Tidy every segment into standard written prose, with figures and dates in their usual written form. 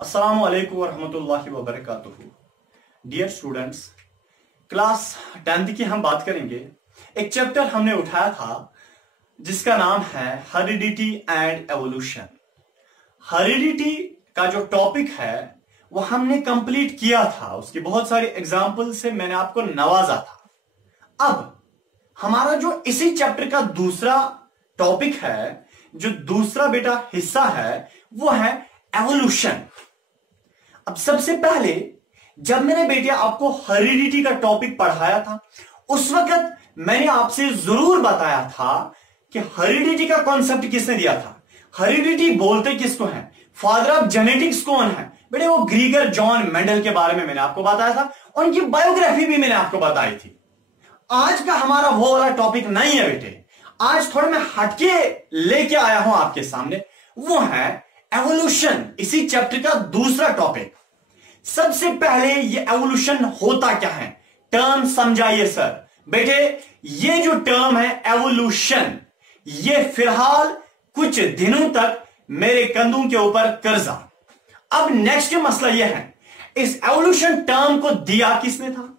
अस्सलामु अलैकुम वरहमतुल्लाहि वबरकातुहू। डियर स्टूडेंट्स, क्लास 10th की हम बात करेंगे। एक चैप्टर हमने उठाया था जिसका नाम है हेरिडिटी एंड एवोल्यूशन। हेरिडिटी का जो टॉपिक है वो हमने कंप्लीट किया था, उसकी बहुत सारी एग्जाम्पल से मैंने आपको नवाजा था। अब हमारा जो इसी चैप्टर का दूसरा टॉपिक है, जो दूसरा बेटा हिस्सा है, वो है एवोल्यूशन। अब सबसे पहले जब मैंने बेटे आपको हेरिडिटी का टॉपिक पढ़ाया था, उस वक्त मैंने आपसे जरूर बताया था कि हेरिडिटी का कॉन्सेप्ट किसने दिया था। हेरिडिटी बोलते किसको है, फादर ऑफ जेनेटिक्स कौन है बेटे, वो ग्रीगर जॉन मेंडल के बारे में मैंने आपको बताया था, उनकी बायोग्राफी भी मैंने आपको बताई थी। आज का हमारा वो वाला टॉपिक नहीं है बेटे, आज थोड़ा मैं हटके लेके आया हूं आपके सामने, वो है एवोल्यूशन, इसी चैप्टर का दूसरा टॉपिक। सबसे पहले ये एवोल्यूशन होता क्या है, टर्म समझाइए सर। बेटे ये जो टर्म है एवोल्यूशन, ये फिलहाल कुछ दिनों तक मेरे कंधों के ऊपर कर्जा। अब नेक्स्ट मसला यह है, इस एवोल्यूशन टर्म को दिया किसने था,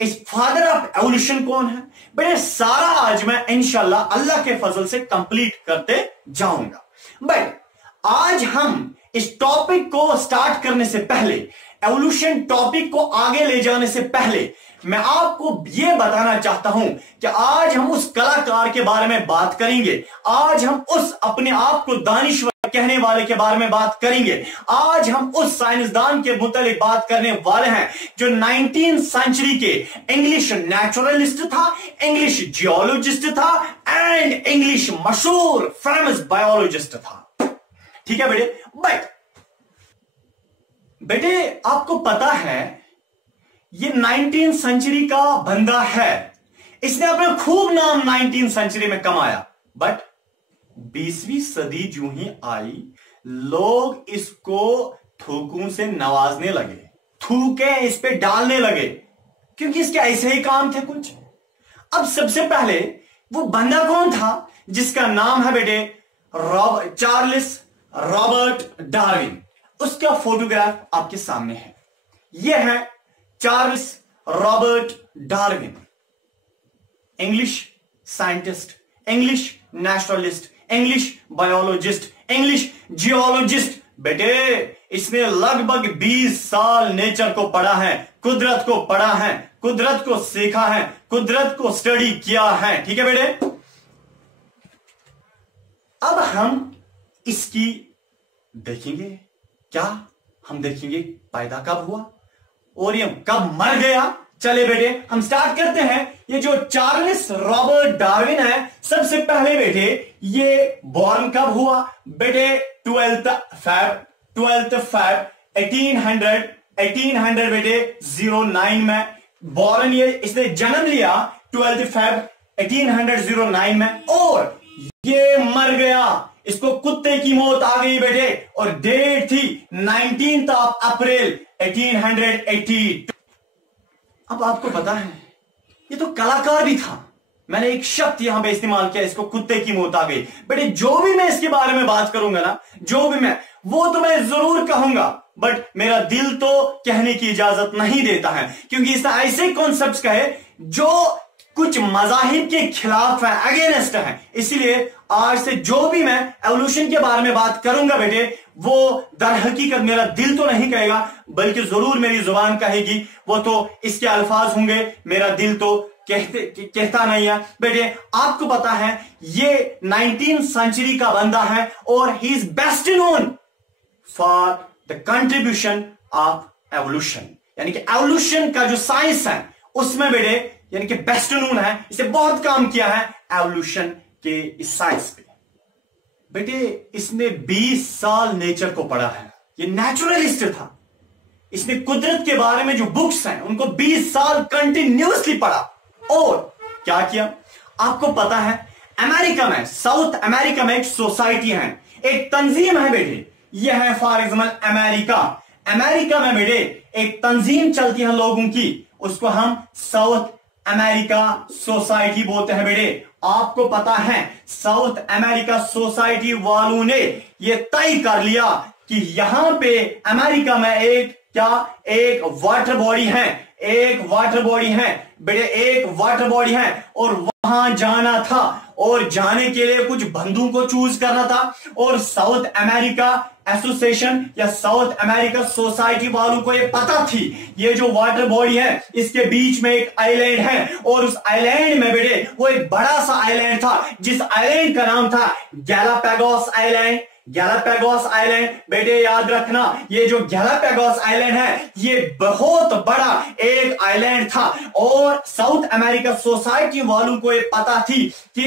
इस फादर ऑफ एवोल्यूशन कौन है बेटे, सारा आज मैं इंशाल्लाह अल्लाह के फजल से कंप्लीट करते जाऊंगा। बट आज हम इस टॉपिक को स्टार्ट करने से पहले, एवोल्यूशन टॉपिक को आगे ले जाने से पहले, मैं आपको यह बताना चाहता हूं कि आज हम उस कलाकार के बारे में बात करेंगे, आज हम उस अपने आप को दानिश्वर कहने वाले के बारे में बात करेंगे, आज हम उस साइंसदान के मुतालिक बात करने वाले हैं जो 19th सेंचुरी के इंग्लिश नेचुरलिस्ट था, इंग्लिश जियोलॉजिस्ट था एंड इंग्लिश मशहूर फेमस बायोलॉजिस्ट था। ठीक है बेटे। बेटे आपको पता है ये 19th सेंचुरी का बंदा है, इसने अपना खूब नाम 19th सेंचुरी में कमाया, बट 20वीं सदी जो ही आई, लोग इसको थूकों से नवाजने लगे, थूके इस पे डालने लगे, क्योंकि इसके ऐसे ही काम थे कुछ। अब सबसे पहले वो बंदा कौन था जिसका नाम है बेटे चार्ल्स रॉबर्ट डार्विन। उसका फोटोग्राफ आपके सामने है, यह है Charles Robert Darwin, English scientist, English naturalist, English biologist, English geologist. बेटे इसने लगभग 20 साल नेचर को पढ़ा है, कुदरत को पढ़ा है, कुदरत को सीखा है, कुदरत को स्टडी किया है। ठीक है बेटे। अब हम इसकी देखेंगे, क्या हम देखेंगे पैदा कब हुआ और ये कब मर गया। चले बेटे हम स्टार्ट करते हैं। ये जो चार्ल्स रॉबर्ट डार्विन है, सबसे पहले बेटे ये बॉर्न कब हुआ बेटे, 12th फेब 1800 बेटे 09 में बॉर्न, ये इसने जन्म लिया 12th फेब 1809 में, और ये मर गया, इसको कुत्ते की मौत आ गई बेटे, और डेट थी 19th अप्रैल 1882। अब आपको पता है ये तो कलाकार भी था, मैंने एक शब्द यहां पे इस्तेमाल किया, इसको कुत्ते की मौत आ गई। बेटे जो भी मैं इसके बारे में बात करूंगा ना, जो भी मैं, वो तो मैं जरूर कहूंगा, बट मेरा दिल तो कहने की इजाजत नहीं देता है, क्योंकि इसने ऐसे कॉन्सेप्ट्स कहे जो कुछ मजाहिब के खिलाफ है, अगेंस्ट है। इसीलिए आज से जो भी मैं एवोल्यूशन के बारे में बात करूंगा बेटे, वो दर हकीकत मेरा दिल तो नहीं कहेगा, बल्कि जरूर मेरी जुबान कहेगी, वो तो इसके अल्फाज होंगे, मेरा दिल तो कहता नहीं है। बेटे आपको पता है ये 19th सेंचुरी का बंदा है, और he is best known for the contribution of evolution, यानी कि एवोल्यूशन का जो साइंस है उसमें बेटे यानी कि बेस्ट नोन है, इसे बहुत काम किया है एवोल्यूशन के इस साइंस पे। बेटे इसने 20 साल नेचर को पढ़ा है, ये नेचुरलिस्ट था, इसने कुदरत के बारे में जो बुक्स हैं उनको 20 साल कंटिन्यूअसली पढ़ा, और क्या किया आपको पता है, अमेरिका में, साउथ अमेरिका में एक सोसाइटी है, एक तंजीम है बेटे, यह है फॉर एग्जाम्पल अमेरिका में बेटे एक तंजीम चलती है लोगों की, उसको हम साउथ अमेरिका सोसाइटी बोलते हैं बेटे। आपको पता है साउथ अमेरिका सोसाइटी वालों ने यह तय कर लिया कि यहां पे अमेरिका में एक वाटर बॉडी है, एक वाटर बॉडी है बेटे, एक वाटर बॉडी है और वहां जाना था और जाने के लिए कुछ बंधुओं को चूज करना था और साउथ अमेरिका एसोसिएशन या साउथ अमेरिका सोसाइटी वालों को ये पता थी ये जो वाटर बॉडी है इसके बीच में एक आइलैंड है और उस आइलैंड में बेटे वो एक बड़ा सा आइलैंड था जिस आइलैंड का नाम था गैलापागोस आइलैंड। गैलापागोस आइलैंड बेटे याद रखना, ये जो गैलापागोस आइलैंड है ये बहुत बड़ा एक आइलैंड था और साउथ अमेरिका सोसाइटी वालों को ये पता थी कि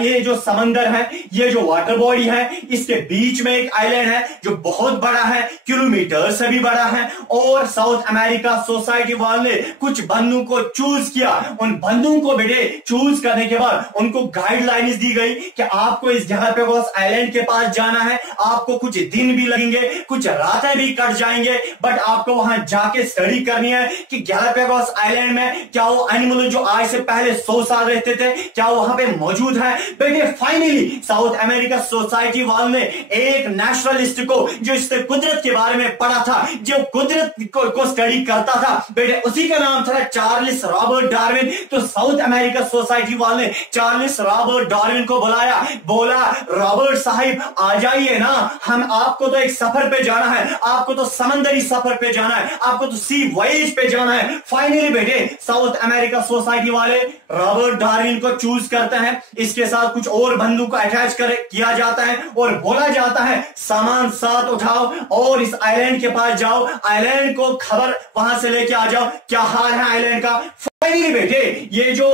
ये जो समंदर है, ये जो वाटर बॉडी है, इसके बीच में एक आइलैंड है जो बहुत बड़ा है, किलोमीटर से भी बड़ा है। और साउथ अमेरिका सोसाइटी वालों ने कुछ बंधुओं को चूज किया। उन बंधुओं को बेटे चूज करने के बाद उनको गाइडलाइंस दी गई कि आपको इस गैलापागोस आइलैंड के पास जाना है, आपको कुछ दिन भी लगेंगे, कुछ रातें भी कट जाएंगे, बट आपको वहां जाके स्टडी करनी है कि गैलापागोस आइलैंड में क्या वो एनिमल जो आज से पहले 100 साल रहते थे क्या वो वहां पे मौजूद है। बेटे फाइनली साउथ अमेरिका सोसाइटी वालों ने एक नेचुरलिस्ट को जो इस कुदरत के बारे में पढ़ा था, जो कुदरत को स्टडी करता था, बेटे उसी का नाम था चार्ल्स रॉबर्ट डार्विन। तो साउथ अमेरिका सोसाइटी वालों ने चार्ल्स रॉबर्ट डार्विन को बुलाया, बोला रॉबर्ट साहिब आ जाइए ना, हम आपको तो एक सफर पे जाना है, आपको तो समंदरी सफर पे जाना है, आपको तो सी वॉयेज पे जाना है। फाइनली बेटे साउथ अमेरिका सोसाइटी वाले रॉबर्ट डार्विन को चूज करते हैं, इसके साथ कुछ और बंधु को अटैच किया जाता है और बोला जाता है सामान साथ उठाओ और इस आइलैंड के पास जाओ, आइलैंड को खबर वहां से लेके आ जाओ क्या हाल है आइलैंड का। फाइनली बेटे ये जो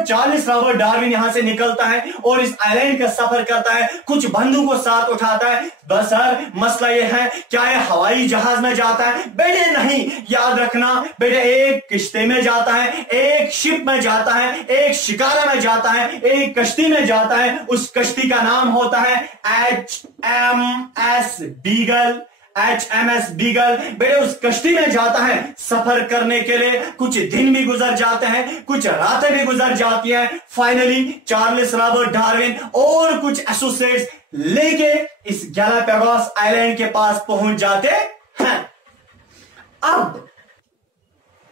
चार्ल्स रॉबर्ट डार्विन यहां से निकलता है और इस आइलैंड का सफर करता है, कुछ बंधु को साथ उठाता है। बस सर मसला ये है क्या ये हवाई जहाज में जाता है? बेटे नहीं, याद रखना बेटे एक किश्ती में जाता है, एक शिप में जाता है, एक शिकारा में जाता है, एक कश्ती में जाता है। उस कश्ती का नाम होता है HMS बीगल। HMS बीगल बेटे उस कश्ती में जाता है सफर करने के लिए, कुछ दिन भी गुजर जाते हैं, कुछ रातें भी गुजर जाती हैं। फाइनली चार्ल्स रॉबर्ट डार्विन और कुछ एसोसिएट्स लेके इस गैलापागोस आइलैंड के पास पहुंच जाते हैं। अब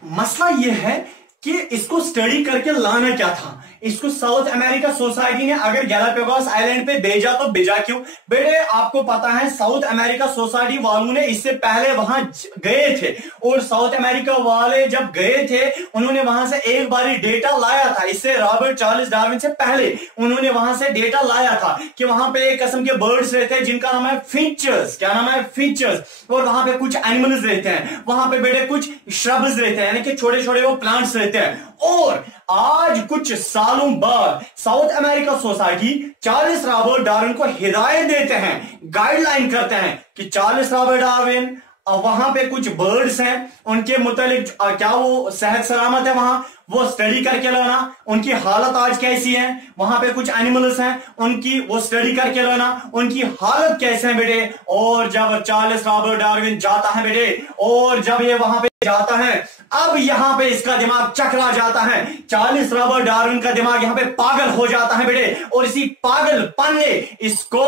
मसला यह है कि इसको स्टडी करके लाना क्या था। इसको साउथ अमेरिका सोसाइटी ने अगर गैलापागोस आइलैंड पे भेजा तो भेजा क्यों? बेटे आपको पता है साउथ अमेरिका सोसाइटी वालों ने इससे पहले वहां गए थे और साउथ अमेरिका वाले जब गए थे उन्होंने वहां से एक बारी डेटा लाया था। इससे रॉबर्ट चार्ल्स डार्विन से पहले उन्होंने वहां से डेटा लाया था कि वहां पे एक किस्म के बर्ड्स रहते हैं जिनका नाम है फिंचर्स। क्या नाम है? फिंचर्स। और वहां पे कुछ एनिमल्स रहते हैं, वहां पे बेटे कुछ श्रब्स रहते हैं, यानी कि छोटे छोटे वो प्लांट्स रहते हैं। और आज कुछ सालों बाद south America society Charles Robert Darwin को हिदायत देते हैं, गाइडलाइन करते हैं कि चार्ल्स रॉबर्ट डार्विन वहां पे कुछ बर्ड्स हैं, उनके मुतालिक क्या वो सेहत सलामत है वहां, वो स्टडी करके लाना, उनकी हालत आज कैसी है, वहां पे कुछ एनिमल्स हैं उनकी वो स्टडी करके लाना, उनकी हालत कैसे है बेटे। और जब चार्ल्स रॉबर्ट डार्विन जाता है बेटे और जब ये वहां पे जाता है, अब यहां पे इसका दिमाग चकरा जाता है, चार्ल्स रॉबर्ट डार्विन का दिमाग यहां पे पागल हो जाता है बेटे। और इसी पागलपन ने इसको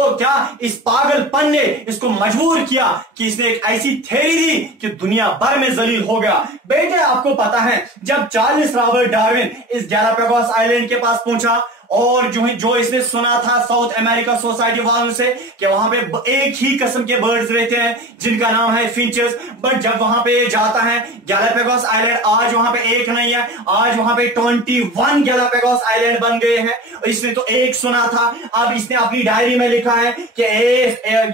इस पागलपन ने इसको मजबूर किया कि इसने एक ऐसी थ्योरी दी कि दुनिया भर में जलील हो गया। बेटे आपको पता है जब चार्ल्स रॉबर्ट डार्विन इस गैलापागोस आइलैंड के पास पहुंचा और जो इसने सुना था साउथ अमेरिका सोसाइटी वालों से कि वहां पे एक ही किस्म के बर्ड्स रहते हैं जिनका नाम है फिंचर्स, बट जब वहां पे जाता है गैलापागोस आइलैंड आज वहां पे एक नहीं है, आज वहां पे 21 गैलापागोस आइलैंड बन गए हैं। इसने तो एक सुना था, अब इसने अपनी डायरी में लिखा है कि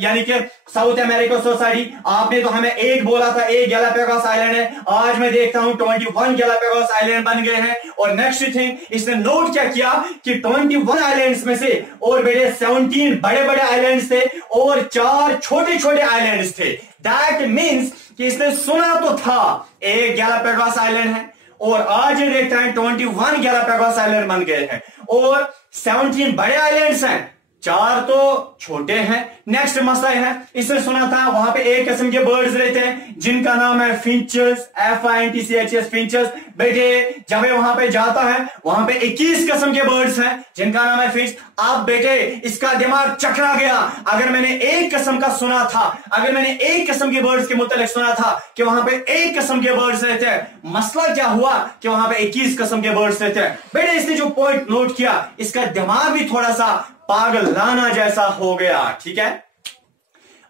यानी कि साउथ अमेरिका सोसाइटी आपने तो हमें एक बोला था, एक गैलापागोस आइलैंड है, आज मैं देखता हूं 21 गैलापागोस आइलैंड बन गए हैं। और नेक्स्ट थिंग इसने नोट क्या किया कि 21 आइलैंड्स में से और बेटे 17 बड़े बड़े आइलैंड्स थे और 4 छोटे छोटे आइलैंड्स थे। दैट मीन्स कि इसने सुना तो था एक गैलापागोस आइलैंड है और आज ये देखता है 21 गैलापागोस आइलैंड बन गए हैं और 17 बड़े आइलैंड्स हैं चार तो छोटे हैं। नेक्स्ट मसला है, इसने सुना था वहां पे एक किस्म के बर्ड्स रहते हैं जिनका नाम है फिंचर्स, FINCHS, फिंचर्स। बेटे जब ये वहां पे जाता है वहां पे 21 किस्म के बर्ड्स हैं जिनका नाम है फिंच। अब बेटे इसका दिमाग चकरा गया, अगर मैंने एक किस्म का सुना था, अगर मैंने एक किस्म के बर्ड्स के मुतालिक सुना था कि वहां पे एक किस्म के बर्ड्स रहते हैं, मसला क्या हुआ कि वहां पे 21 किस्म के बर्ड्स रहते हैं। बेटे इसने जो पॉइंट नोट किया, इसका दिमाग भी थोड़ा सा पागलाना जैसा हो गया, ठीक है।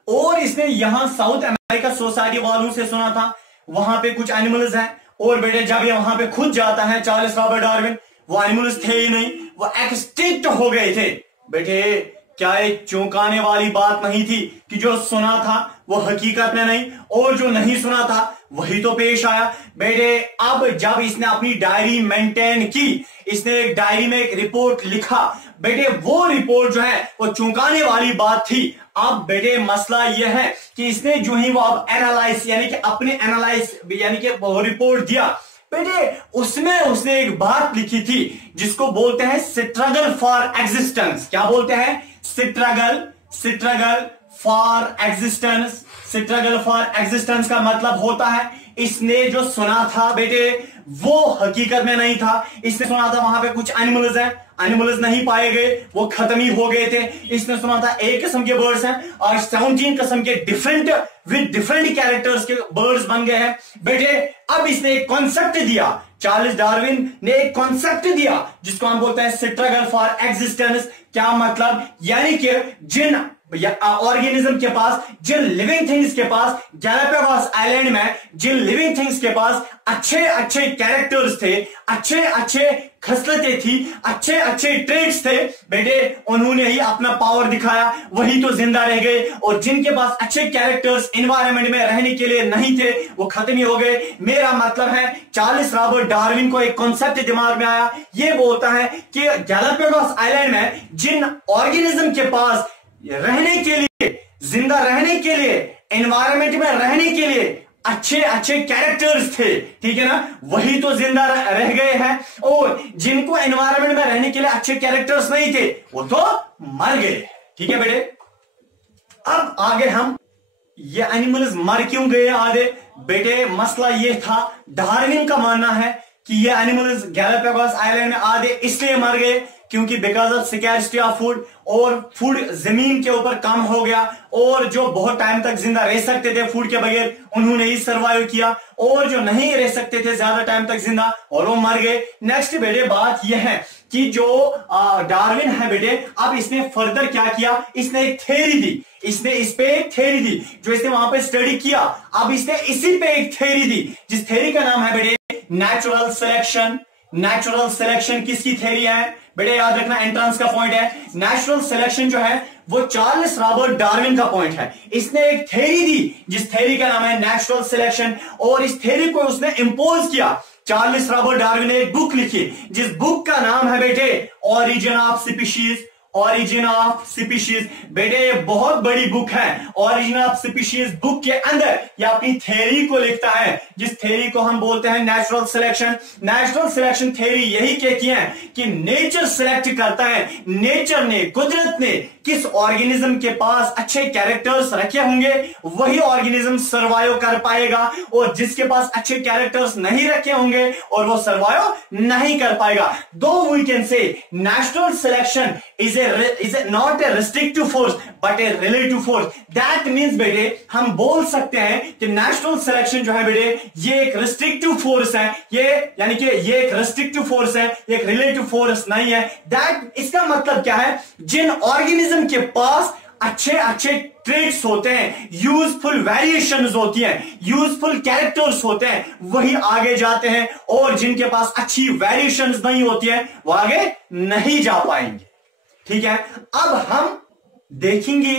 और इसने यहां साउथ अमेरिका सोसाइटी वालों से सुना था वहां पे कुछ एनिमल्स हैं, और बेटे जब ये वहां पे खुद जाता है चार्ल्स रॉबर्ट डार्विन, वो एनिमल्स थे ही नहीं, वो एक्सटिंक्ट हो गए थे। बेटे क्या एक चौंकाने वाली बात नहीं थी कि जो सुना था वो हकीकत में नहीं, और जो नहीं सुना था वही तो पेश आया। बेटे अब जब इसने अपनी डायरी मेंटेन की, इसने एक डायरी में एक रिपोर्ट लिखा, बेटे वो रिपोर्ट जो है वो चौंकाने वाली बात थी। अब बेटे मसला यह है कि इसने जो ही वो अब एनालाइज यानी कि अपने एनालाइज यानी कि वो रिपोर्ट दिया, बेटे उसमें उसने एक बात लिखी थी जिसको बोलते हैं स्ट्रगल फॉर एग्जिस्टेंस। क्या बोलते हैं? Struggle for existence. Struggle for existence का मतलब होता है इसने जो सुना था बेटे वो हकीकत में नहीं था। इसने सुना था वहां पे कुछ एनिमल्स हैं, एनिमल्स नहीं पाए गए, वो खत्म ही हो गए थे। इसने सुना था एक किस्म के बर्ड्स हैं और 17 किस्म के डिफरेंट विद डिफरेंट कैरेक्टर्स के बर्ड्स बन गए हैं। बेटे अब इसने एक कॉन्सेप्ट दिया, चार्ल्स डार्विन ने एक कॉन्सेप्ट दिया जिसको हम बोलते हैं स्ट्रगल फॉर एग्जिस्टेंस। क्या मतलब? यानी कि जिन ऑर्गेनिज्म के पास, जिन लिविंग थिंग्स के पास गैलापागोस आइलैंड में जिन लिविंग थिंग्स के पास अच्छे अच्छे कैरेक्टर्स थे, अच्छे अच्छे खसलतें थी, अच्छे अच्छे ट्रेड्स थे, बेटे उन्होंने ही अपना पावर दिखाया, वही तो जिंदा रह गए। और जिनके पास अच्छे कैरेक्टर्स एनवायरनमेंट में रहने के लिए नहीं थे वो खत्म ही हो गए। मेरा मतलब है चार्ल्स रॉबर्ट डार्विन को एक कॉन्सेप्ट दिमाग में आया, ये बोलता है कि गैलापागोस आइलैंड में जिन ऑर्गेनिज्म के पास रहने के लिए, जिंदा रहने के लिए, एनवायरनमेंट में रहने के लिए अच्छे अच्छे कैरेक्टर्स थे, ठीक है ना, वही तो जिंदा रह गए हैं। और जिनको एनवायरनमेंट में रहने के लिए अच्छे कैरेक्टर्स नहीं थे वो तो मर गए, ठीक है बेटे। अब आगे हम ये एनिमल्स मर क्यों गए आधे? बेटे मसला ये था, डार्विन का मानना है कि ये एनिमल्स गैलापागोस आइलैंड में आधे इसलिए मर गए क्योंकि because of scarcity of food, और फूड जमीन के ऊपर कम हो गया, और जो बहुत टाइम तक जिंदा रह सकते थे फूड के बगैर उन्होंने ही सर्वाइव किया, और जो नहीं रह सकते थे ज्यादा टाइम तक जिंदा और वो मर गए। नेक्स्ट बेटे बात यह है कि जो डार्विन है बेटे, अब इसने फर्दर क्या किया, इसने एक थ्योरी दी, इसने इस पे एक थ्योरी दी जो इसने वहां पे स्टडी किया। अब इसने इसी पे एक थ्योरी दी जिस थ्योरी का नाम है बेटे नेचुरल सिलेक्शन। नेचुरल सिलेक्शन किसकी थ्योरी है बेटे? याद रखना, एंट्रेंस का पॉइंट है। नेचुरल सिलेक्शन जो है वो चार्ल्स रॉबर्ट डार्विन का पॉइंट है। इसने एक थ्योरी दी जिस थ्योरी का नाम है नेचुरल सिलेक्शन, और इस थ्योरी को उसने इंपोज किया। चार्ल्स रॉबर्ट डार्विन ने एक बुक लिखी जिस बुक का नाम है बेटे origin of species. Origin of species बेटे ये बहुत बड़ी बुक है। ओरिजिन ऑफ स्पीशीज बुक के अंदर ये अपनी थ्योरी को लिखता है जिस थ्योरी को हम बोलते हैं natural selection. Natural selection theory यही कहती है कि नेचर सिलेक्ट करता है, नेचर ने, कुदरत ने किस ऑर्गेनिज्म के पास अच्छे कैरेक्टर्स रखे होंगे वही ऑर्गेनिज्म सर्वाइव कर पाएगा, और जिसके पास अच्छे कैरेक्टर्स नहीं रखे होंगे और वो सर्वाइव नहीं कर पाएगा। Though we can say natural selection is not a restrictive force but a relative force. That means बेटे हम बोल सकते हैं कि नेचुरल सिलेक्शन जो है बेटे ये एक रिस्ट्रिक्टिव फोर्स है, ये यानी कि ये एक रिस्ट्रिक्टिव फोर्स है, एक रिलेटिव फोर्स नहीं है। दैट इसका मतलब क्या है? जिन ऑर्गेनिज्म के पास अच्छे अच्छे ट्रेड्स होते हैं, यूजफुल वेरिएशंस होती हैं, यूजफुल कैरेक्टर्स होते हैं, वही आगे जाते हैं, और जिनके पास अच्छी वेरिएशंस नहीं होती है वो आगे नहीं जा पाएंगे, ठीक है। अब हम देखेंगे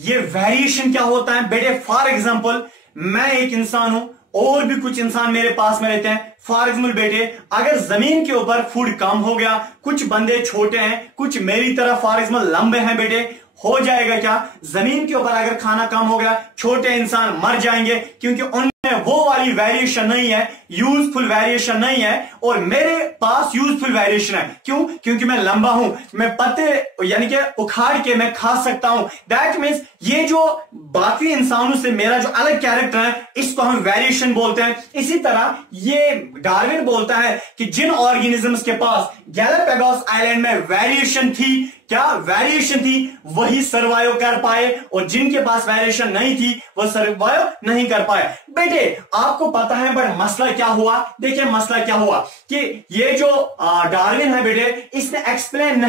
ये वेरिएशन क्या होता है बेटे। फॉर एग्जांपल मैं एक इंसान हूं और भी कुछ इंसान मेरे पास में रहते हैं। फॉर एग्जाम्पल बेटे अगर जमीन के ऊपर फूड कम हो गया, कुछ बंदे छोटे हैं, कुछ मेरी तरह फॉर एग्जाम्पल लंबे हैं बेटे, हो जाएगा क्या? जमीन के ऊपर अगर खाना कम हो गया छोटे इंसान मर जाएंगे क्योंकि उनमें वो वाली वेरिएशन नहीं है, यूजफुल वेरिएशन नहीं है, और मेरे पास यूजफुल वेरिएशन है। क्यों? क्योंकि मैं लंबा हूं, मैं पत्ते यानी कि उखाड़ के मैं खा सकता हूं। दैट मीन्स ये जो बाकी इंसानों से मेरा जो अलग कैरेक्टर है, इसको हम वेरिएशन बोलते हैं। इसी तरह ये डार्विन बोलता है कि जिन ऑर्गेनिजम्स के पास गैलापागोस आइलैंड में वेरिएशन थी, क्या वेरिएशन थी, वही सर्वाइव कर पाए, और जिनके पास वेरिएशन नहीं थी वो सर्वाइव नहीं कर पाए। बेटे आपको पता है बट मसला क्या हुआ? देखिए मसला क्या हुआ कि ये जो डार्विन है बेटे, इसने एक्सप्लेन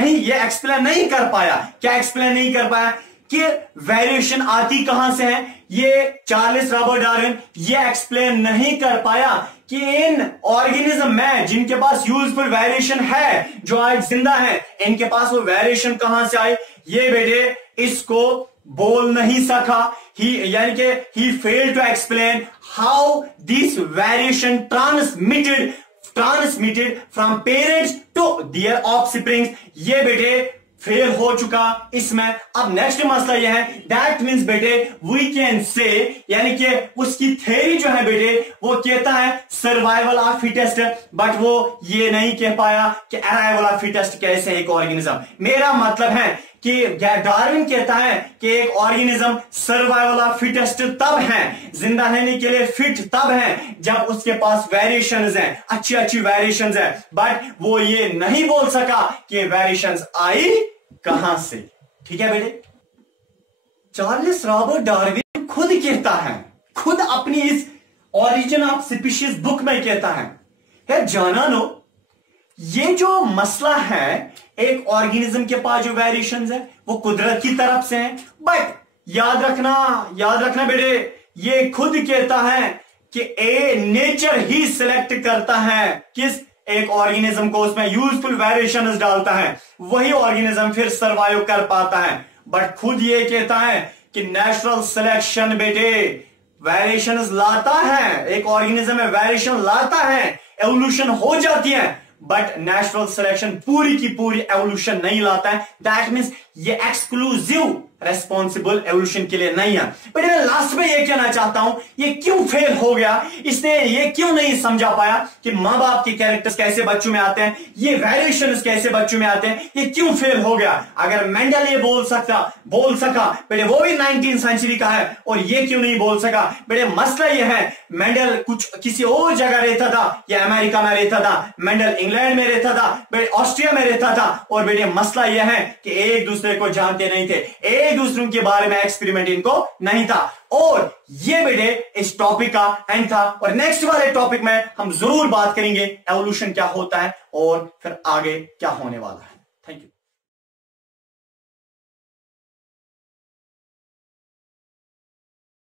नहीं कर पाया। क्या एक्सप्लेन नहीं कर पाया? कि वेरिएशन आती कहां से है। ये चार्ल्स रॉबर्ट डार्विन ये एक्सप्लेन नहीं कर पाया कि इन ऑर्गेनिज्म में जिनके पास यूजफुल वेरिएशन है, जो आज जिंदा है, इनके पास वो वेरिएशन कहां से आई। ये बेटे इसको बोल नहीं सका। यानी कि he failed to explain how this variation transmitted from parents to their offsprings. ये बेटे फेल हो चुका इसमें। अब नेक्स्ट मसला यह है, दैट मीन्स बेटे वी कैन से, यानी कि उसकी थ्योरी जो है बेटे वो कहता है सर्वाइवल ऑफ फिटेस्ट, बट वो ये नहीं कह पाया कि अराइवल ऑफ फिटेस्ट कैसे एक ऑर्गेनिज्म। मेरा मतलब है कि डार्विन कहता है कि एक ऑर्गेनिज्म सर्वाइवल ऑफ फिटेस्ट तब है, जिंदा रहने के लिए फिट तब है, जब उसके पास वेरिएशंस हैं, अच्छी वेरिएशंस हैं। बट वो ये नहीं बोल सका कि वेरिएशंस आई कहां से। ठीक है बेटे, चार्ल्स रॉबर्ट डार्विन खुद कहता है, खुद अपनी इस ओरिजिन ऑफ स्पीशीज बुक में कहता है जाना लो, ये जो मसला है एक ऑर्गेनिज्म के पास जो वेरिएशंस है वो कुदरत की तरफ से हैं। बट याद रखना बेटे, ये खुद कहता है कि नेचर ही सिलेक्ट करता है किस एक ऑर्गेनिज्म को, उसमें यूजफुल वेरिएशंस डालता है, वही ऑर्गेनिज्म फिर सर्वाइव कर पाता है। बट खुद ये कहता है कि नेचुरल सिलेक्शन बेटे वेरिएशंस लाता है, एक ऑर्गेनिज्म में वेरिएशन लाता है, एवोल्यूशन हो जाती है, बट नेचुरल सिलेक्शन पूरी की पूरी एवोल्यूशन नहीं लाता है। दैट मीन्स ये एक्सक्लूसिव रेस्पॉन्सिबल एवोल्यूशन के लिए नहीं है। बट मैं लास्ट में ये कहना चाहता हूं, ये क्यों फेल हो गया, इसने ये क्यों नहीं समझा पाया कि मां बाप के कैरेक्टर्स कैसे बच्चों में आते हैं, ये वेरिएशंस कैसे बच्चों में आते हैं, ये क्यों फेल हो गया। अगर मेंडल ये बोल सका बेटे, वो भी 19वीं सेंचुरी का है, और ये क्यों नहीं बोल सका बेटे। मसला ये है, मेंडल कुछ किसी और जगह रहता था, या अमेरिका में रहता था, मेंडल इंग्लैंड में रहता था, बेटे ऑस्ट्रिया में रहता था, और बेटे मसला यह है कि एक दूसरे को जानते नहीं थे, एक दूसरों के बारे में एक्सपेरिमेंट इनको नहीं था। और ये बेटे इस टॉपिक का एंड था, और नेक्स्ट वाले टॉपिक में हम जरूर बात करेंगे एवोल्यूशन क्या होता है और फिर आगे क्या होने वाला है।